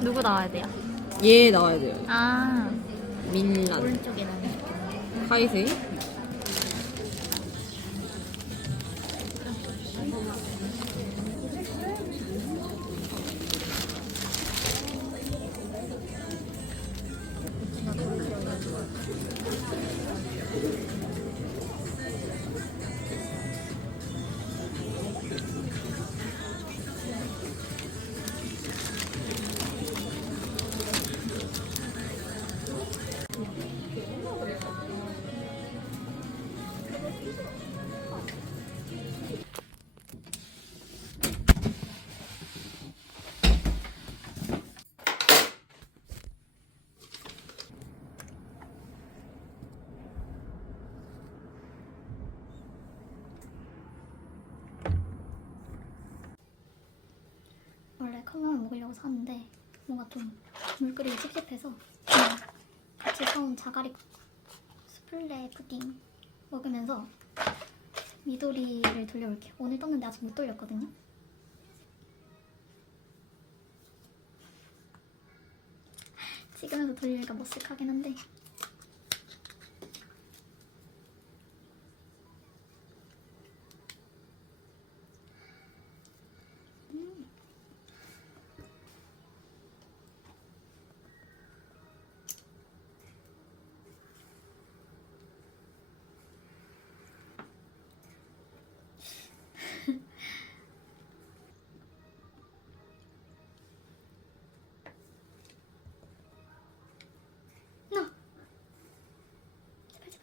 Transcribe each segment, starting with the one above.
누구 나와야 돼요? 얘 나와야 돼요. 아 민란. 오른쪽에는 카이세이? 샀는데 뭔가 좀물 끓이기 찝찝해서 그냥 같이 사온 자가리 스플레 푸딩 먹으면서 미도리를 돌려볼게요. 오늘 떴는데 아직 못 돌렸거든요. 찍으면서 돌리니까 머쓱하긴 한데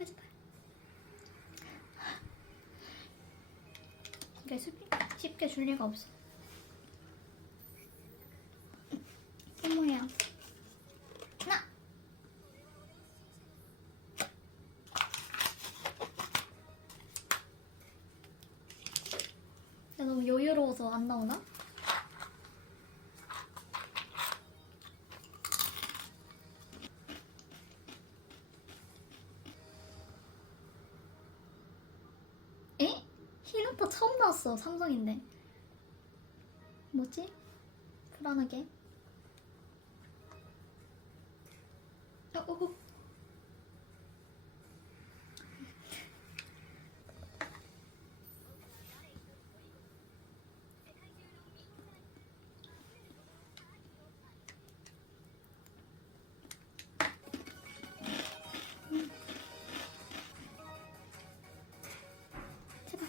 제발 이게 쉽게 줄 리가 없어. 이모야 나! 나 너무 여유로워서 안 나오나? 샀어 삼성인데 뭐지? 불안하게 어, 어, 어.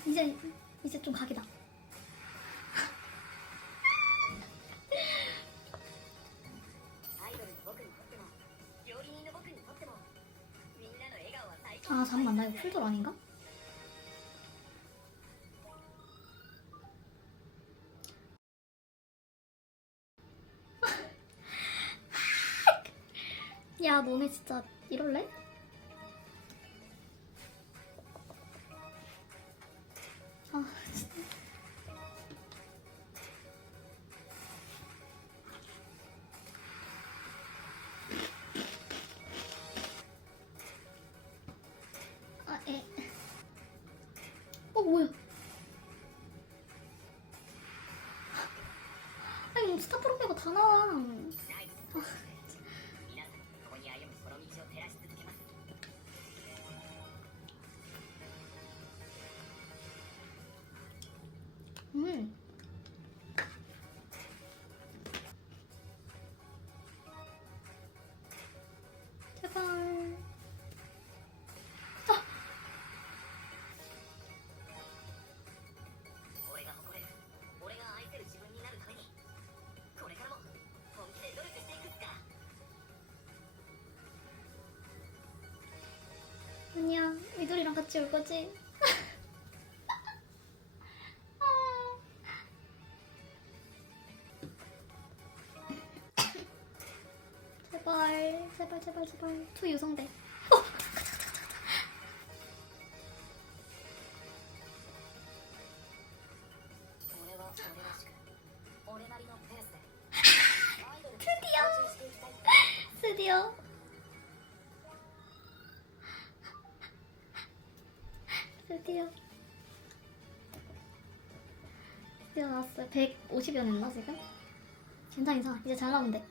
이제 이제 좀 각이다. 아 잠깐만 나 이거 풀돌 아닌가? 야 너네 진짜 이럴래? Ouais. 미돌이랑 같이 올 거지? 제발 아. 제발 제발 제발. 투 유성대. 나왔어요. 150여 냈나 지금? 괜찮 괜찮아. 이제 잘 나오는데.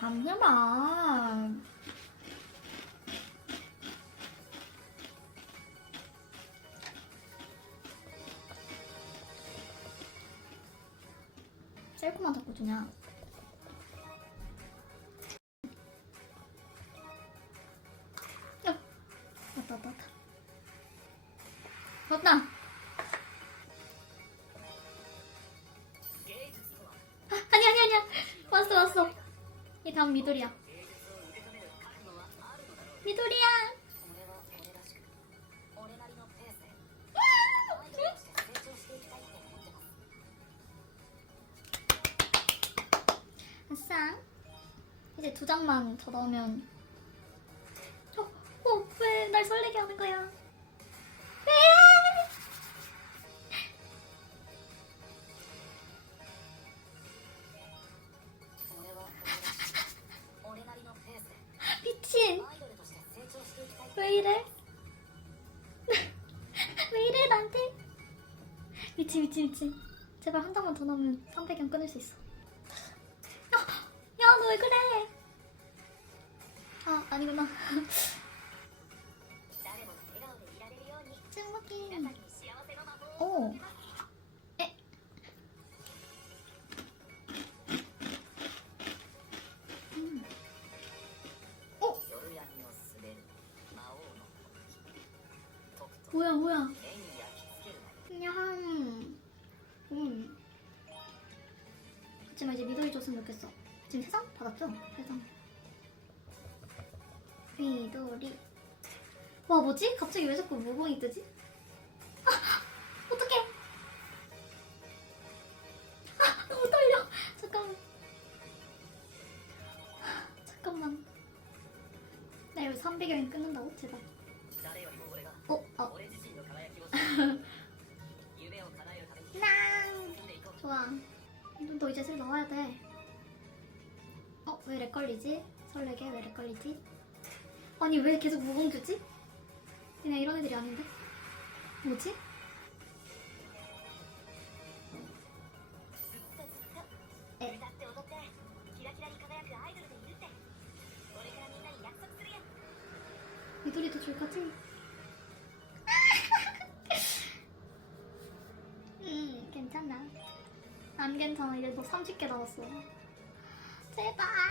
잠시만. 셀코만 자꾸 주냐? 다음 미도리야. 미도리야. 아싸. 이제 두 장만 더 넣으면. 어, 어, 왜 날 설레게 하는 거야? 돈 없는 상대견 끊을 수 있어 야! 야 너 왜 그래 아 아니구나 좋겠어. 지금 세상 받았죠? 세상 비돌이. 와 뭐지? 갑자기 왜 자꾸 무공이 뜨지? 아, 어떡해? 아, 너 잠깐만. 잠깐만. 나 이거 300여인 끊는다고? 제발. 어? 아. 어. 랑! 좋아. 너 이제 슬 나와야 돼. 왜 렉걸리지? 설레게 왜 렉걸리지? 아니 왜 계속 무공주지? 그냥 이런 애들이 아닌데? 뭐지? 에. 미도리도 줄 거지? 음, 괜찮아. 안 괜찮아. 이제 너 30개 남았어. 제발.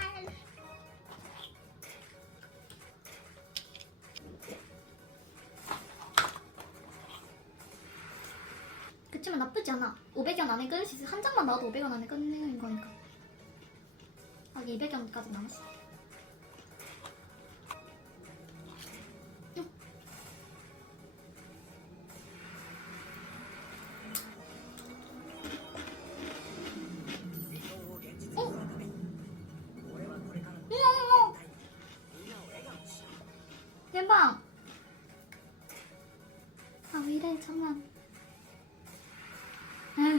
그치만 나쁘지 않아. 500원 안에 끊을 수 있어. 한 장만 나와도 500원 안에 끊는 거니까. 아직 200원까지 남았어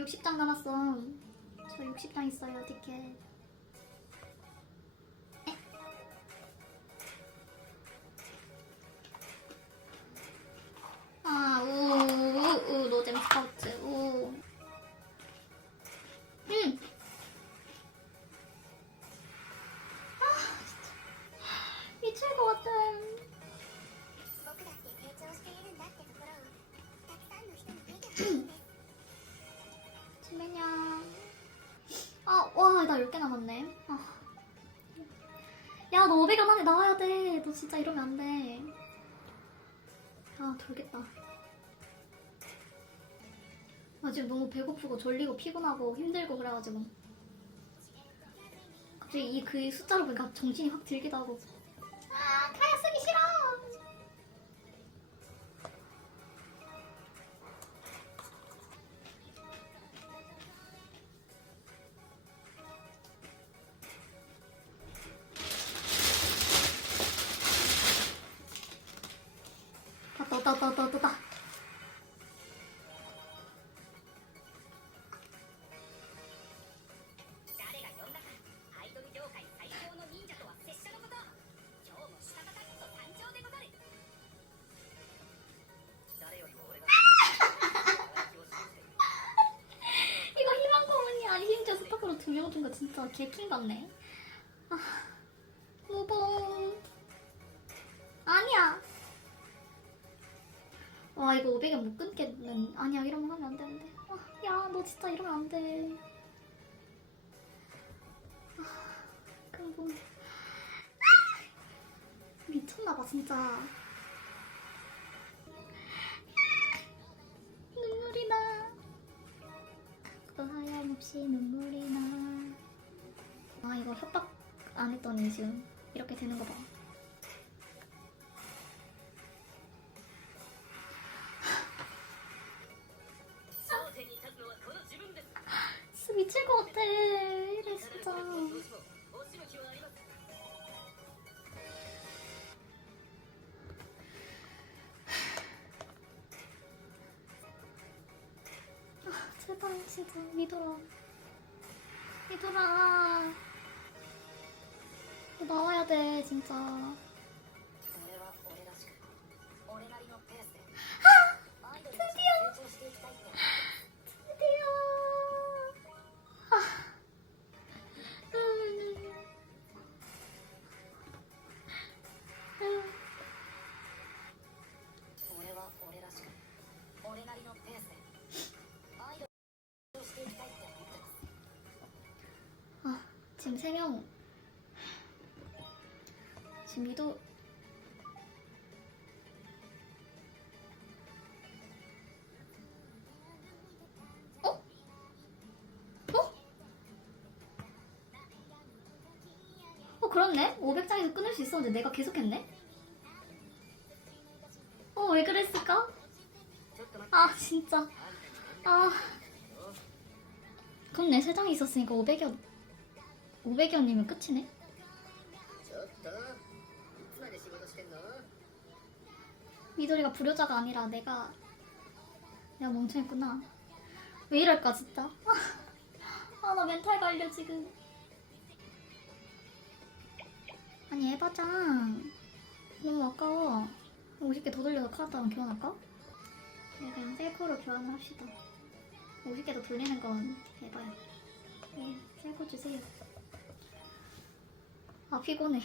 60장 남았어. 저 60장 있어요, 티켓. 진짜 이러면 안 돼. 아, 돌겠다. 나 지금 너무 배고프고 졸리고 피곤하고 힘들고 그래가지고. 갑자기 이 그 숫자로 보니까 정신이 확 들기도 하고. 아, 카야 쓰기 싫어. 개킹 같네. 아, 무봉. 아니야. 와 이거 500엔 못 끊겠는. 아니야 이러면 하면 안 되는데. 아, 야 너 진짜 이러면 안 돼. 아, 뭐. 아! 미쳤나봐 진짜. 아, 눈물이 나. 또 하염없이 눈물이 나. 아 이거 협박 안 했더니 지금 이렇게 되는 거 봐. 미칠 것 같아. 이래 진짜. 아, 제발 진짜 믿어라. 믿어라. 나와야 돼 진짜 지금 세명 미도 어? 어? 어 그렇네. 500장에서 끊을 수 있었는데 내가 계속했네. 어 왜 그랬을까? 아 진짜. 아. 그렇네. 세 장이 있었으니까 500연 500연이면 끝이네. 미도리가 불효자가 아니라 내가 내가 멍청했구나. 왜 이럴까 진짜? 아 나 멘탈 갈려 지금. 아니 에바장 너무 아까워. 50개 더 돌려서 카드랑 교환할까? 네, 그냥 셀코로 교환을 합시다. 50개 더 돌리는 건 에바야. 네, 셀코 주세요. 아 피곤해.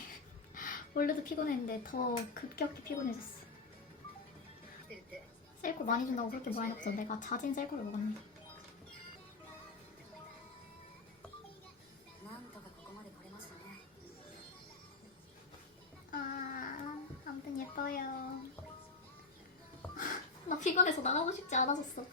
원래도 피곤했는데 더 급격히 피곤해졌어. 셀코 많이 준다고 그렇게 뭐라 해놓고서 내가 자진 셀코를 먹었네. 아, 아무튼 예뻐요. 나 피곤해서 나가고 싶지 않아졌어.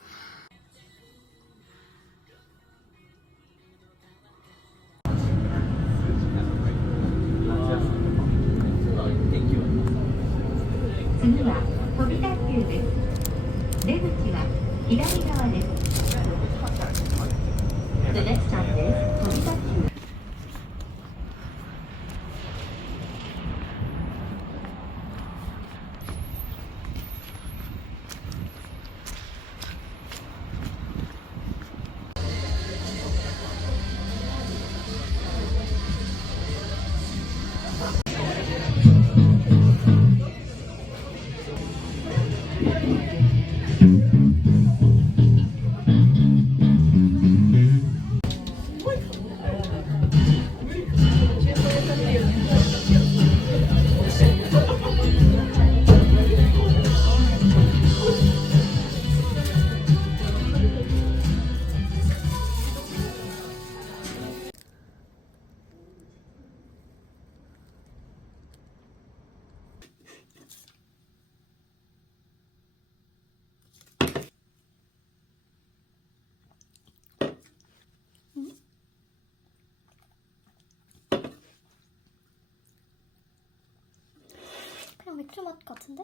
맥주 맛 같은데?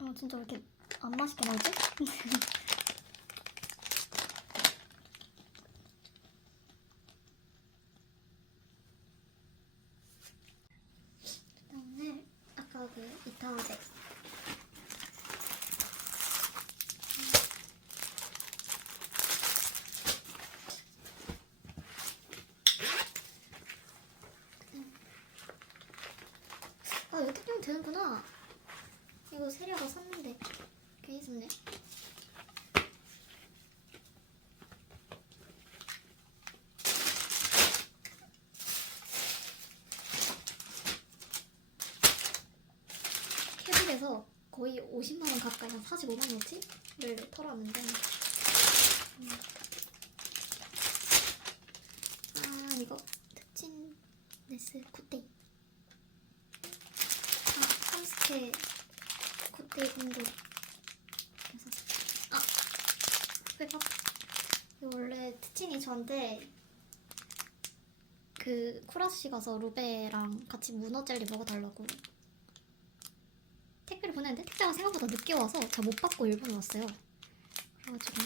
어, 진짜 왜 이렇게 안 맛있게 나오지? 그다음에 아까 그 이타우제 뜯으면 되는구나. 이거 세리아가 샀는데. 괜히 샀네. 캐릭에서 거의 50만 원 가까이 한 45만원어치를 털었는데. 음. 아 이거 특진 네스 굿데이 아, 함스케 굿데이 분들 그래서 아 회박 이거 트친이 저한테 그 쿠라시 가서 루베랑 같이 문어 젤리 먹어달라고 택배를 보냈는데 택배가 생각보다 늦게 와서 제가 못 받고 일본에 왔어요. 그래가지고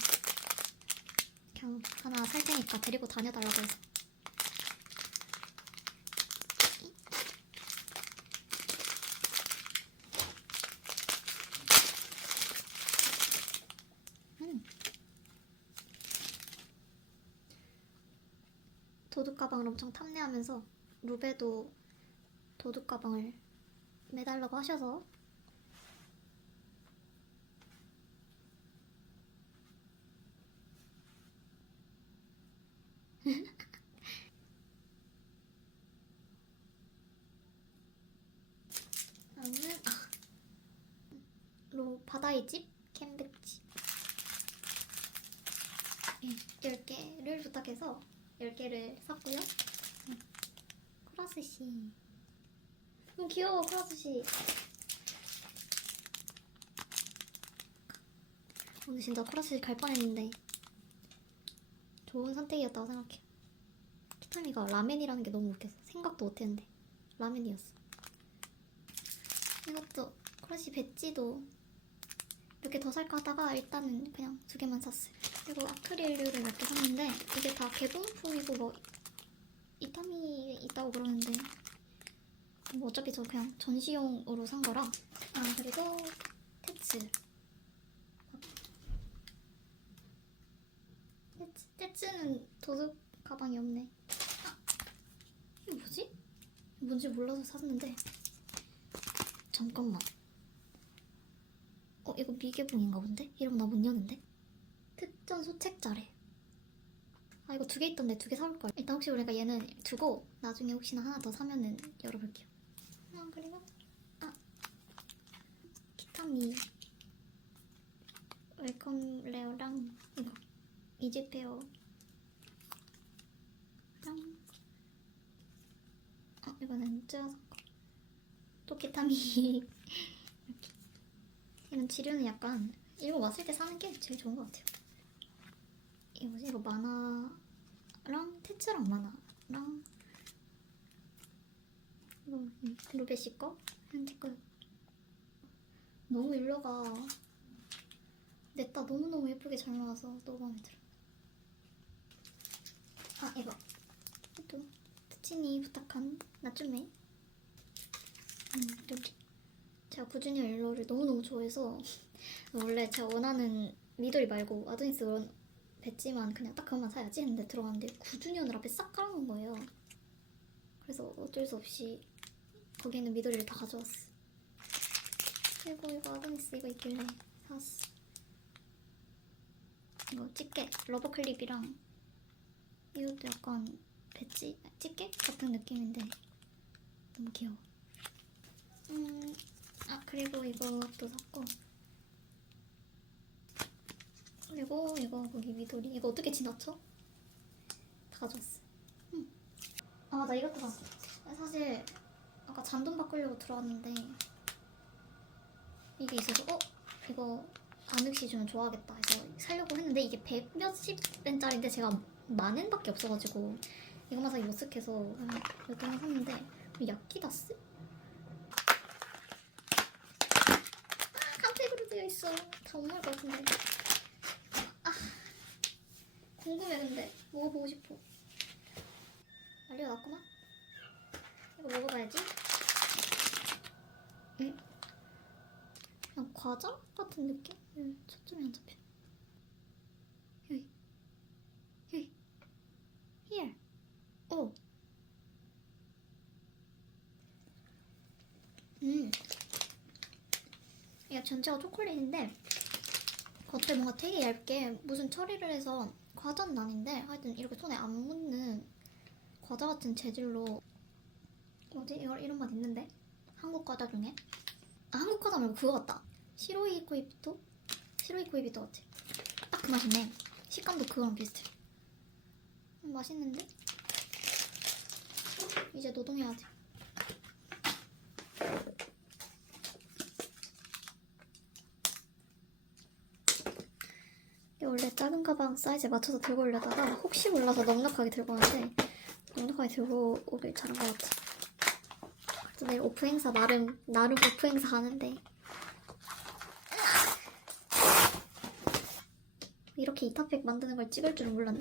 그냥 하나 살 테니까 데리고 다녀달라고 해서 가방을 엄청 탐내하면서 루베도 도둑 가방을 매달라고 하셔서 나는 아, 로 바다의 집? 캔백집. 10개를 예, 부탁해서 10개를 샀고요. 음. 쿠라스씨. 너무 귀여워, 쿠라스 씨. 오늘 진짜 쿠라스 씨 갈 뻔했는데 좋은 선택이었다고 생각해요. 키타미가 라멘이라는 게 너무 웃겼어. 생각도 못했는데 라멘이었어. 이것도 쿠라시 배지도 몇개더 살까 하다가 일단은 그냥 두 개만 샀어요. 그리고 아크릴류를 몇 개 샀는데 이게 다 개봉품이고 뭐 이tam이 있다고 그러는데 뭐 어차피 저 그냥 전시용으로 산 거라. 아 그리고 테츠. 테츠 테츠는 도둑 가방이 없네. 아 이게 뭐지? 뭔지 몰라서 샀는데 잠깐만. 어 이거 미개봉인가 본데? 이러면 나 못 여는데? 특전 소책자래. 아 이거 두 개 있던데 두 개 사올 걸. 일단 혹시 우리가 얘는 두고 나중에 혹시나 하나 더 사면은 열어볼게요. 아 그리고 아 키타미 웰컴 레어랑 이거 이지페어랑 아 이거는 쯔아사거또 키타미 이렇게 이런 지류는 약간 이거 왔을 때 사는 게 제일 좋은 것 같아요. 이거 뭐지? 이거 만화랑 테츠랑 만화랑 이거 음, 루베시 거? 현지 거? 너무 일러가. 냈다. 너무 너무 예쁘게 잘 나와서 너무 마음에 들어. 아 이거. 또 트친이 부탁한 나쯤에. 음 여기 제가 구준이 일러를 너무너무 좋아해서 원래 제가 원하는 미도리 말고 아도니스 원 뱉지만 그냥 딱 그것만 사야지 했는데 들어갔는데 구준현을 앞에 싹 깔아놓은 거예요. 그래서 어쩔 수 없이 거기 있는 미도리를 다 가져왔어. 그리고 이거 아도니스 이거 있길래 샀어. 이거 집게 러버 클립이랑 이것도 약간 배지 집게 같은 느낌인데 너무 귀여워. 음, 아 그리고 이것도 샀고 그리고 이거 거기 미도리 이거 어떻게 지나쳐? 다 가져왔어. 응. 아 맞아 이것도 샀어. 사실 아까 잔돈 바꾸려고 들어왔는데 이게 있어서 어 이거 안욱씨 주면 좋아하겠다 해서 살려고 했는데 이게 백 몇십 벤짜리인데 제가 만 엔밖에 없어가지고 이것만 사기 몇 개만 샀는데 야키다스? 깜짝으로 되어 있어. 다못 먹을 것 같은데. 아, 궁금해 근데 먹어보고 싶어. 알려놨구나. 이거 먹어봐야지. 응? 그냥 과자 같은 느낌? 응, 초점이 안 잡혀. 여기, 여기. 오. 음. 이게 전체가 초콜릿인데 겉에 뭔가 되게 얇게 무슨 처리를 해서 과자는 아닌데 하여튼 이렇게 손에 안 묻는 과자 같은 재질로 뭐지? 이거 이런 맛 있는데? 한국 과자 중에? 아 한국 과자 말고 그거 같다. 시로이 코이비토? 시로이 코이비토 같아 딱그 맛이네. 식감도 그거랑 비슷해. 음, 맛있는데? 이제 노동해야지 이게 원래 작은 가방 사이즈에 맞춰서 들고 오려다가 혹시 몰라서 넉넉하게 들고 왔는데 넉넉하게 들고 오길 잘한 것 같아. 그래서 내일 오프 행사 나름 나름 오프 행사 가는데 이렇게 이타팩 만드는 걸 찍을 줄은 몰랐네.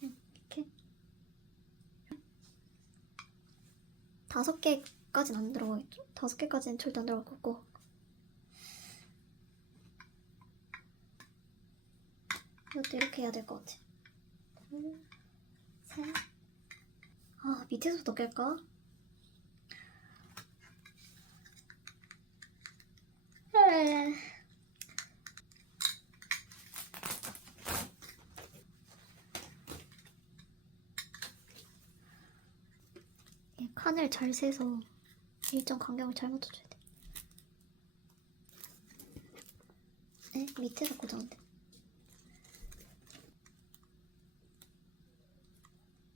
이렇게 다섯 개까지는 안 들어가겠죠? 다섯 개까지는 절대 안 들어갈 거고 이것도 이렇게 해야 될 것 같아 둘, 셋 아, 밑에서부터 깰까? 에이. 이 칸을 잘 세서 일정 간격을 잘 맞춰줘야 돼. 에? 밑에서 고정한대.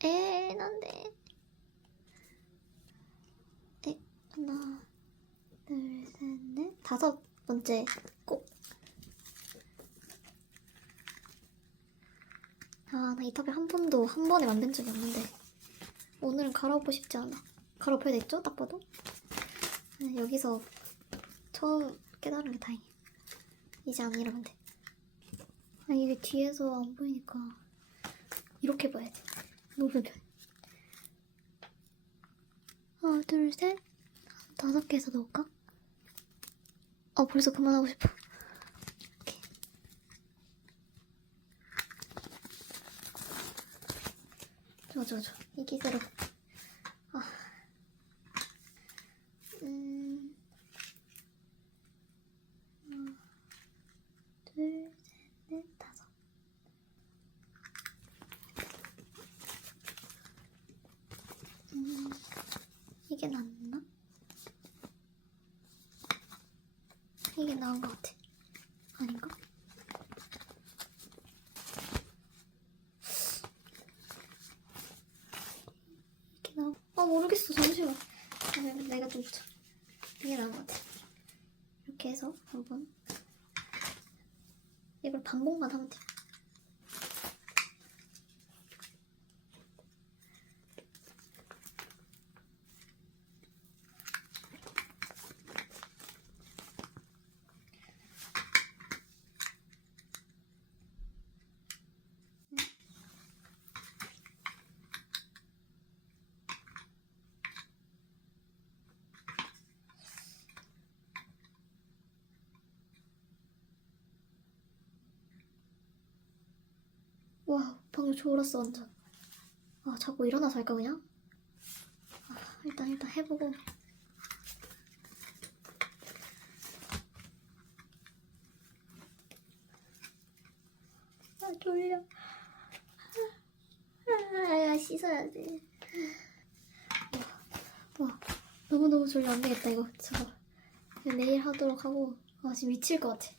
에, 난데. 에, 하나, 둘, 셋, 넷. 다섯 번째 꼭. 아, 나 이 탑을 한 번도 한 번에 만든 적이 없는데. 오늘은 갈아엎고 싶지 않아. 갈아엎어야 됐죠? 딱 봐도? 네, 여기서 처음 깨달은 게 다행이야. 이제 안 이러면 돼. 아, 이게 뒤에서 안 보이니까 이렇게 봐야 돼. 너무 불편해. 하나, 둘, 셋. 다섯 개에서 넣을까? 아, 벌써 그만하고 싶어. 이렇게. 좋아, 좋아, 좋아. 이 기세로. 아. 음. 하나, 둘, 셋, 넷, 다섯. 음, 이게 낫나? 이게 나은 것 같아. 아닌가? 이게 나, 아 모르겠어 잠시만. 아, 내가 좀. 이게 나은 것 같아. 이렇게 해서 한번 이걸 반복만 하면 돼. 와, 방금 졸았어, 완전. 아, 자꾸 일어나서 할까, 그냥? 아, 일단, 일단 해보고. 아, 졸려. 아, 아, 씻어야 돼. 너무너무 졸려. 안 되겠다, 이거. 저거. 내일 하도록 하고. 아, 지금 미칠 것 같아.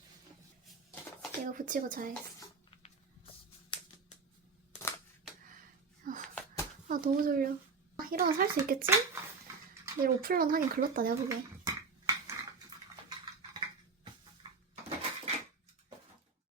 이거 붙이고 자야겠어. 아 너무 졸려 아, 일어나 살수 있겠지? 내일 오픈런 하긴 글렀다 내가 보기에